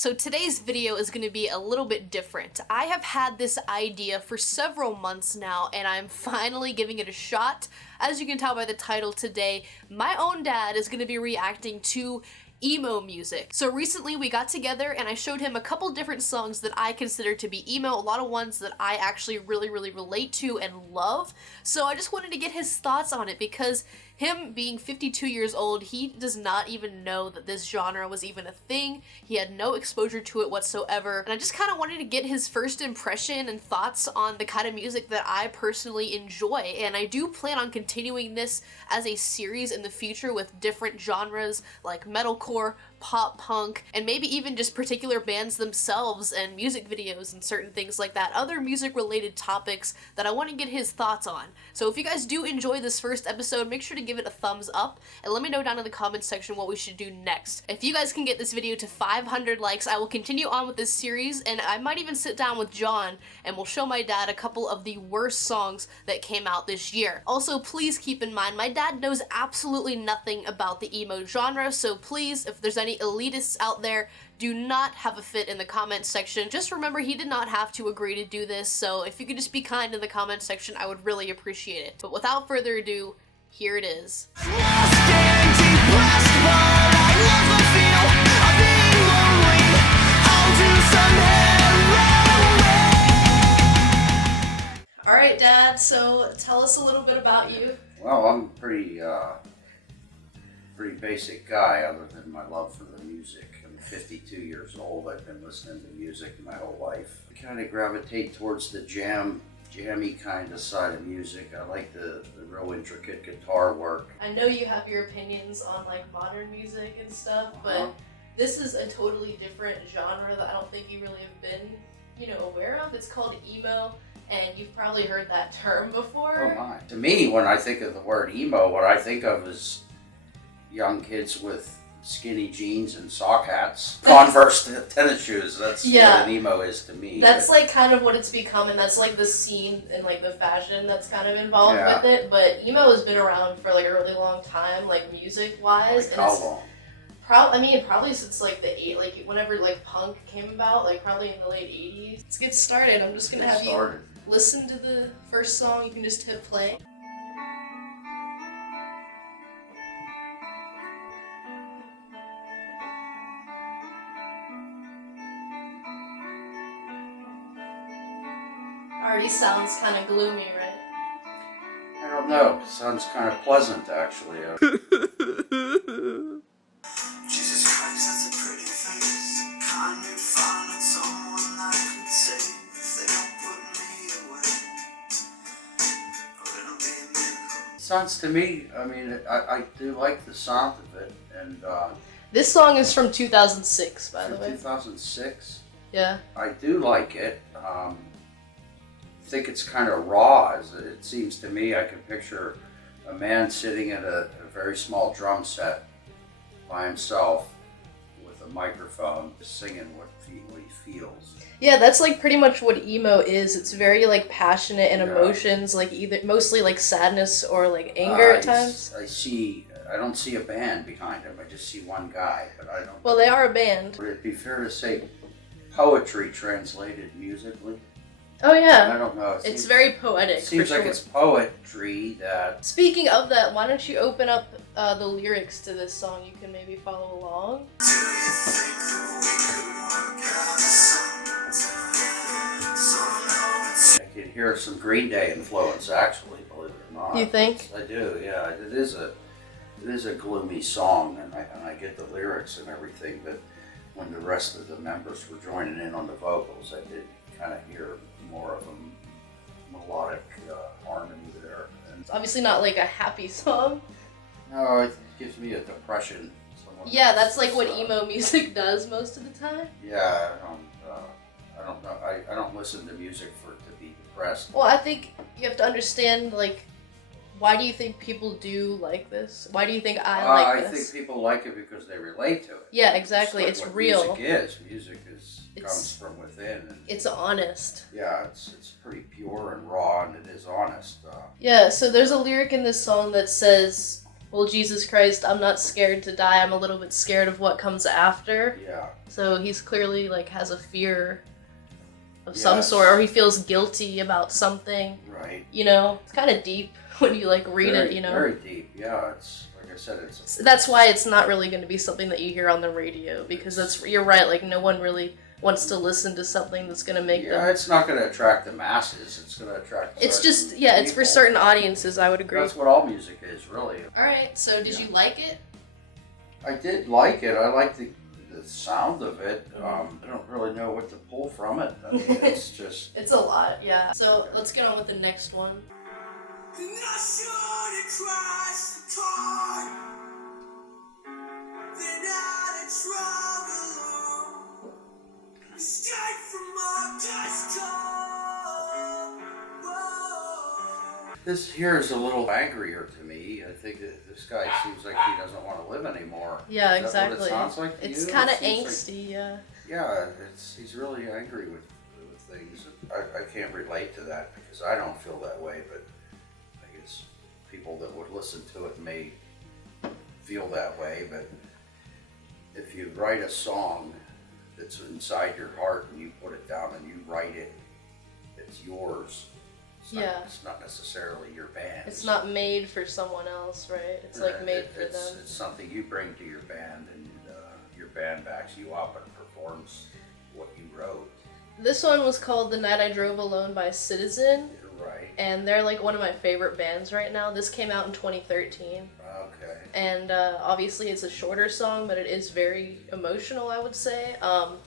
So today's video is going to be a little bit different. I have had this idea for several months now, and I'm finally giving it a shot. As you can tell by the title today, my own dad is going to be reacting to emo music. So recently we got together and I showed him a couple different songs that I consider to be emo, a lot of ones that I actually really relate to and love. So I just wanted to get his thoughts on it because him being 52 years old, he does not even know that this genre was even a thing. He had no exposure to it whatsoever. And I just kind of wanted to get his first impression and thoughts on the kind of music that I personally enjoy. And I do plan on continuing this as a series in the future with different genres like metalcore, pop punk, and maybe even just particular bands themselves and music videos and certain things like that. Other music related topics that I want to get his thoughts on. So if you guys do enjoy this first episode, make sure to give it a thumbs up and let me know down in the comments section what we should do next. If you guys can get this video to 500 likes, I will continue on with this series, and I might even sit down with John and we'll show my dad a couple of the worst songs that came out this year. Also, please keep in mind, my dad knows absolutely nothing about the emo genre, so please, if there's any elitists out there, do not have a fit in the comments section. Just remember, he did not have to agree to do this, so if you could just be kind in the comments section, I would really appreciate it. But without further ado, here it is. Alright, Dad, so tell us a little bit about you. Well, I'm pretty basic guy other than my love for the music. I'm 52 years old. I've been listening to music my whole life. I kind of gravitate towards the jammy kind of side of music. I like the real intricate guitar work. I know you have your opinions on like modern music and stuff, but this is a totally different genre that I don't think you really have been, aware of. It's called emo, and you've probably heard that term before. Oh my. To me, when I think of the word emo, what I think of is young kids with skinny jeans and sock hats, Converse tennis shoes. That's what an emo is to me. That's like kind of what it's become, and that's like the scene and like the fashion that's kind of involved with it. But emo has been around for like a really long time, like music wise. Like how long? Probably since like whenever like punk came about, like probably in the late 80s. Let's get started. I'm just gonna have you listen to the first song. You can just hit play. Already sounds kind of gloomy, right? I don't know. Sounds kind of pleasant, actually. Jesus Christ, that's a pretty face. Can't you find someone I could save if they don't put me away? Oh, it'll be a miracle. Sounds to me, I mean, I do like the sound of it, and this song is from 2006, by the way. 2006? Yeah. I do like it. I think it's kind of raw. It seems to me, I can picture a man sitting at a very small drum set by himself with a microphone, just singing what he feels. Yeah, that's like pretty much what emo is. It's very like passionate and emotions, like mostly like sadness or like anger at times. I don't see a band behind him. I just see one guy, but I don't. Well, they are a band. Would it be fair to say poetry translated musically? Oh yeah. I don't know. It's very poetic. It seems like it's poetry that... Speaking of that, why don't you open up the lyrics to this song? You can maybe follow along. Do you think that we could work out something? I can hear some Green Day influence, actually, believe it or not. You think? I do, yeah. It is a gloomy song, and I get the lyrics and everything, but when the rest of the members were joining in on the vocals, I did kind of hear more of a melodic harmony there. And It's obviously not like a happy song. no, it gives me a depression. Yeah, that's like what emo music does most of the time. Yeah, I don't know. I don't listen to music to be depressed. Well, I think you have to understand, like, why do you think people do like this? Why do you think I like this? I think people like it because they relate to it. Yeah, exactly. Like it's what real. Music comes from within. And it's honest. Yeah, it's pretty pure and raw, and it is honest. Yeah, so there's a lyric in this song that says, well, Jesus Christ, I'm not scared to die. I'm a little bit scared of what comes after. Yeah. So he's clearly like has a fear of some Yes. sort, or he feels guilty about something. Right. You know, it's kind of deep when you like read Very, it. You know, very deep. Yeah, it's like I said, it's. that's why it's not really going to be something that you hear on the radio, because you're right. Like no one really wants to listen to something that's going to make them. Yeah, it's not going to attract the masses. It's going to attract. It's certain just it's for people. certain audiences. I would agree. That's what all music is, really. All right. So did you like it? I did like it. I like the sound of it. I don't really know what to pull from it. I mean, it's just. It's a lot, yeah. So let's get on with the next one. And I should have crashed the car. Then I'd have traveled alone. Escape from my destiny. Whoa. This here is a little angrier to me. I think that this guy seems like he doesn't want to live anymore. Yeah, Is that exactly. what it sounds like to It's you? kind of It seems angsty, yeah. Yeah, he's really angry with things. I can't relate to that because I don't feel that way, but I guess people that would listen to it may feel that way. But if you write a song that's inside your heart and you put it down and you write it, it's yours. It's not necessarily your band. It's not made for someone else, right? It's like made for them. It's something you bring to your band, and your band backs you up and performs what you wrote. This one was called The Night I Drove Alone by Citizen, You're right. and they're like one of my favorite bands right now. This came out in 2013. Okay. And obviously it's a shorter song, but it is very emotional, I would say.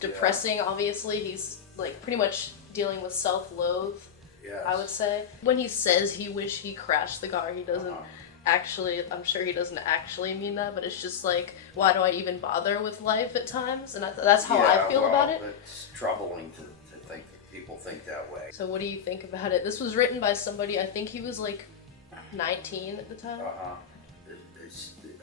Depressing, obviously. He's like pretty much dealing with self-loathe, Yes. I would say. When he says he wish he crashed the car, he doesn't actually, I'm sure he doesn't actually mean that, but it's just like, why do I even bother with life at times? And that's how I feel about it. It's troubling to think that people think that way. So what do you think about it? This was written by somebody, I think he was like 19 at the time.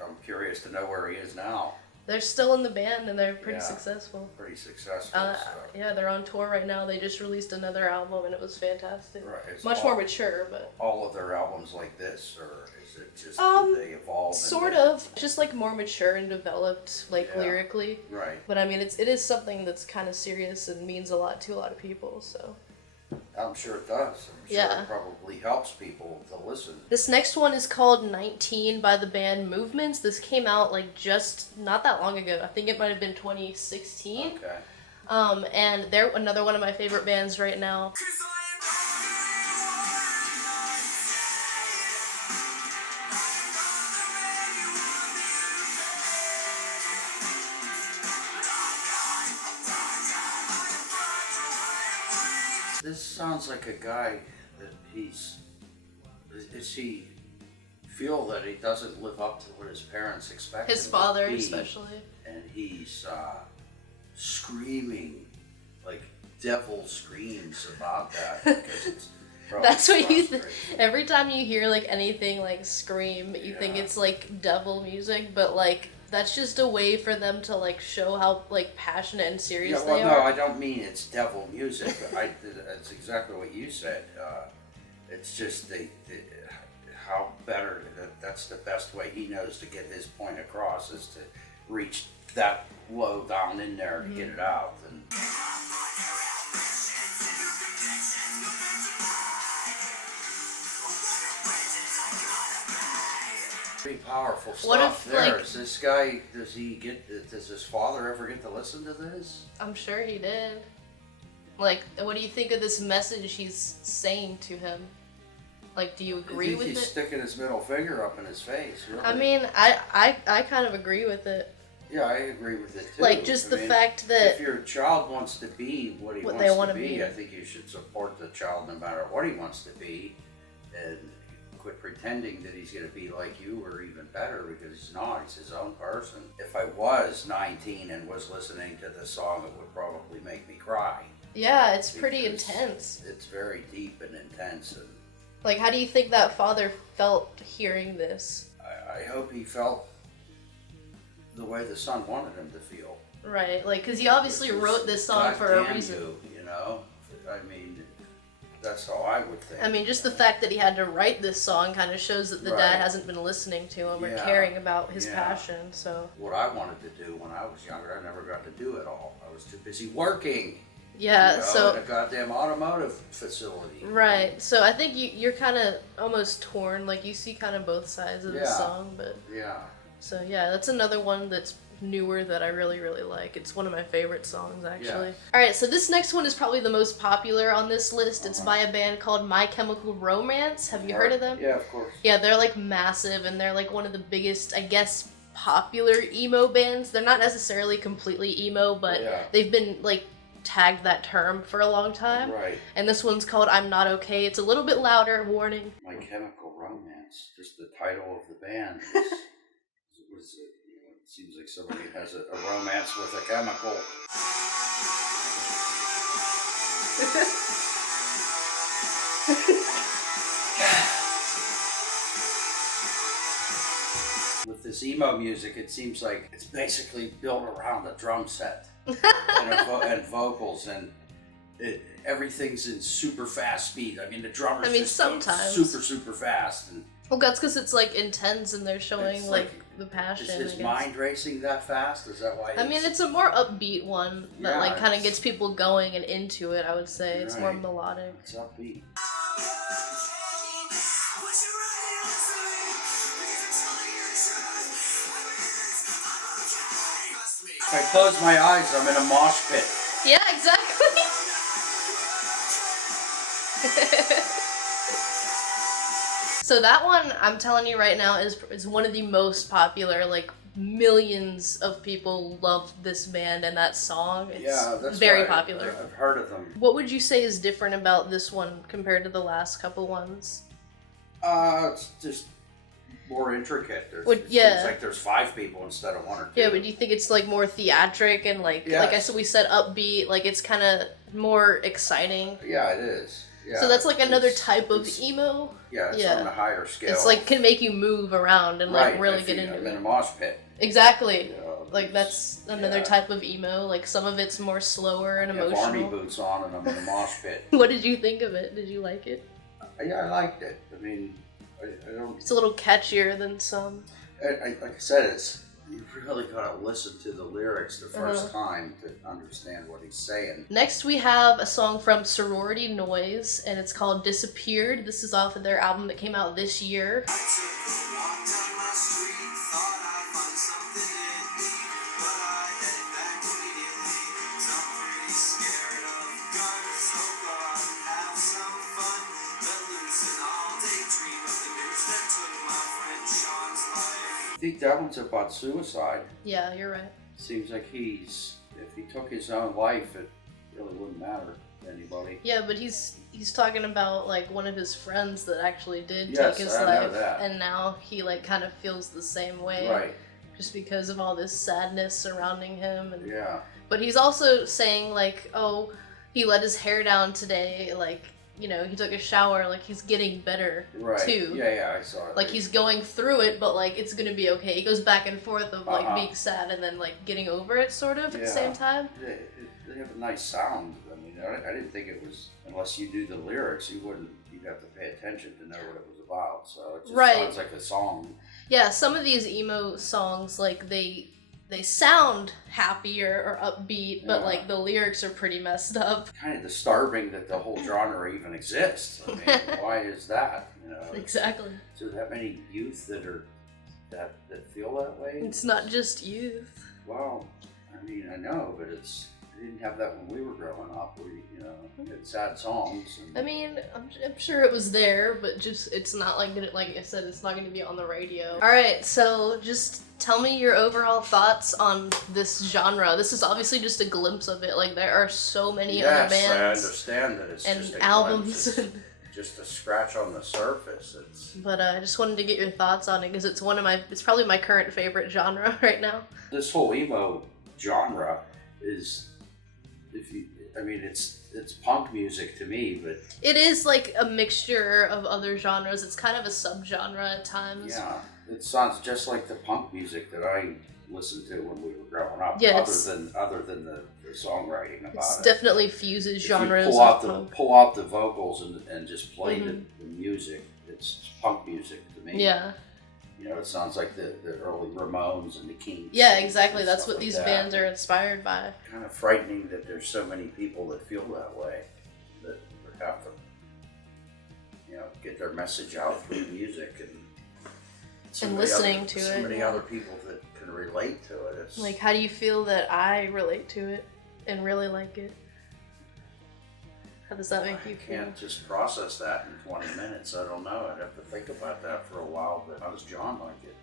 I'm curious to know where he is now. They're still in the band and they're pretty Yeah. successful. Pretty successful. So. Yeah, they're on tour right now. They just released another album and it was fantastic. Right. It's Much more mature, but all of their albums like this, or is it just that they evolve? sort of just like more mature and developed, like Yeah. lyrically. Right. But I mean, it is something that's kind of serious and means a lot to a lot of people. So I'm sure it does. I'm sure Yeah. it probably helps people to listen. this next one is called 19 by the band Movements. This came out like just not that long ago. I think it might have been 2016. Okay. And they're another one of my favorite bands right now. 'Cause I This sounds like a guy that is he feel that he doesn't live up to what his parents expect His him father, to be, especially. and he's screaming like devil screams about that because it's probably That's what you think. frustrating. Every time you hear like anything like scream, you think Yeah. it's like devil music, but like that's just a way for them to like show how like passionate and serious Yeah, well, they no, are. I don't mean it's devil music. That's exactly what you said. It's just how better. That's the best way he knows to get his point across is to reach that low down in there to get it out. And pretty powerful stuff What if, there. like- Is this guy? Does his father ever get to listen to this? I'm sure he did. Like, what do you think of this message he's saying to him? Like, do you I agree think with he's it? sticking his middle finger up in his face. Really. I mean, I kind of agree with it. Yeah, I agree with it too. Like, just I the mean, fact that if your child wants to be what he What wants they to wanna be, be. I think you should support the child no matter what he wants to be, and quit pretending that he's going to be like you or even better, because he's not. He's his own person. If I was 19 and was listening to the song, it would probably make me cry. yeah, it's pretty because intense. It's very deep and intense, and Like, how do you think that father felt hearing this? I hope he felt the way the son wanted him to feel. Right, like, because he obviously Which is, wrote this song God for a damn reason. you know? I mean, That's how I would think. I mean, just the fact that he had to write this song kind of shows that the Right. dad hasn't been listening to him or Yeah. caring about his Yeah. passion, so... What I wanted to do when I was younger, I never got to do it all. I was too busy working. Yeah, You know, so... in a goddamn automotive facility. Right, so I think you're kind of almost torn, like you see kind of both sides of the Yeah. song, but... Yeah. So yeah, that's another one that's newer that I really, really like. It's one of my favorite songs, actually. Yeah. Alright, so this next one is probably the most popular on this list. It's by a band called My Chemical Romance. Have you heard of them? Yeah, of course. Yeah, they're like massive, and they're like one of the biggest, I guess, popular emo bands. They're not necessarily completely emo, but Yeah. they've been like tagged that term for a long time. Right. And this one's called I'm Not Okay. It's a little bit louder, warning. My Chemical Romance. Just the title of the band was it seems like somebody has a romance with a chemical. With this emo music, it seems like it's basically built around a drum set and vocals, and everything's in super fast speed. I mean, the drummers just go sometimes. super fast. And Well, that's because it's like intense and they're showing It's like like- the passion. is I his guess. mind racing that fast? Is that why? I mean, it's a more upbeat one that Yeah, like kind of it's- gets people going and into it. I would say it's more Right. melodic. It's upbeat. If I close my eyes, I'm in a mosh pit. Yeah, exactly. So that one, I'm telling you right now, is one of the most popular. Like millions of people love this band and that song. It's Yeah, that's very why popular. I've heard of them. What would you say is different about this one compared to the last couple ones? It's just more intricate. Would- It yeah. seems like there's 5 people instead of 1 or 2. Yeah, but do you think it's like more theatric and like I Yes. said, we said upbeat, like it's kind of more exciting. Yeah, it is. Yeah, So that's like another it's- type of it's- emo. Yeah, it's yeah. on a higher scale. It's like can make you move around and like Right, really if get I'm into in a it. mosh pit. Exactly. You know, Like it's- that's another yeah. type of emo. Like some of it's more slower and I have army emotional. boots on and I'm in a mosh pit. What did you think of it? Did you like it? Yeah, I liked it. I mean, I don't. It's a little catchier than some. Like I said, it's you really gotta listen to the lyrics the first Uh-huh. time to understand what he's saying. Next we have a song from Sorority Noise and it's called Disappeared. This is off of their album that came out this year. I took a walk down my street, thought I'd find something to eat, but I headed back immediately. 'Cause I'm pretty scared of guns, so go out and have some fun. Let loose an all-day dream of the news that took my friend Sean's life. I think that one's about suicide. Yeah, you're right. Seems like if he took his own life, it really wouldn't matter to anybody. Yeah, but he's talking about like one of his friends that actually did Yes, take his I know life, that. and now he like kind of feels the same way, Right. just because of all this sadness surrounding him. And Yeah. but he's also saying like, oh, he let his hair down today, like you know, he took a shower, like he's getting better Right. too. Yeah, I saw it. Like he's going through it, but like it's gonna be okay. He goes back and forth of like Uh-huh. being sad and then like getting over it, sort of at the Yeah. same time. They have a nice sound. I mean, I didn't think it was, unless you knew the lyrics, you'd have to pay attention to know what it was about. So it just Right. sounds like a song. Yeah, some of these emo songs, like they sound happier or upbeat, but Yeah. like the lyrics are pretty messed up. Kind of disturbing that the whole genre even exists. I mean, why is that? You know, Exactly. is there that many youth that feel that way? It's not just youth. Well, I mean, I know, but we didn't have that when we were growing up. We, had sad songs. And, I mean, I'm sure it was there, but just it's not like like I said, it's not going to be on the radio. All right, so just tell me your overall thoughts on this genre. This is obviously just a glimpse of it. Like there are so many other yes, I bands understand that it's and just a albums. glimpse. It's just a scratch on the surface. But I just wanted to get your thoughts on it because it's it's probably my current favorite genre right now. This whole emo genre is, I mean, it's punk music to me, but It is like a mixture of other genres. It's kind of a subgenre at times. yeah, it sounds just like the punk music that I listened to when we were growing up. Yeah, other than the songwriting about It's it. definitely fuses If genres you of punk. pull out the vocals and just play the music. It's punk music to me. Yeah. You know, it sounds like the early Ramones and the Kinks. Yeah, and exactly. That's stuff what like these that. bands are inspired by. Kind of frightening that there's so many people that feel that way, that have to, you know, get their message out through music And listening to so it, many yeah. other people that can relate to it. It's Like, how do you feel that I relate to it and really like it? How does that make you I feel? can't just process that in 20 minutes. I don't know. I'd have to think about that for a while. But how does John like it?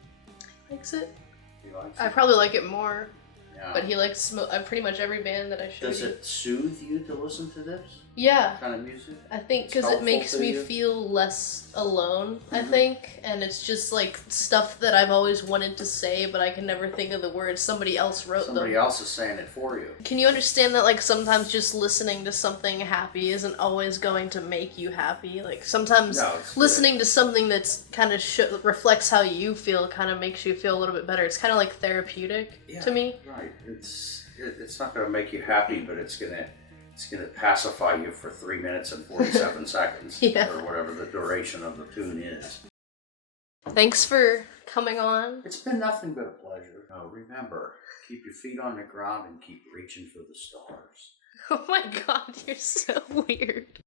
Likes it? He likes I it. probably like it more, Yeah. but he likes pretty much every band that I show Does you. it soothe you to listen to this Yeah, kind of music? I think It's because it helpful makes to me you? feel less alone, I Mhm. think, and it's just like stuff that I've always wanted to say, but I can never think of the words. Somebody else wrote Somebody them. else is saying it for you. Can you understand that, like, sometimes just listening to something happy isn't always going to make you happy? Like, sometimes No, it's listening to something that's kind of reflects how you feel kind of makes you feel a little bit better. It's kind of like therapeutic to me. Right. It's not going to make you happy, but it's gonna pacify you for 3 minutes and 47 seconds, Yeah. or whatever the duration of the tune is. Thanks for coming on. It's been nothing but a pleasure. Remember, keep your feet on the ground and keep reaching for the stars. Oh my god, you're so weird.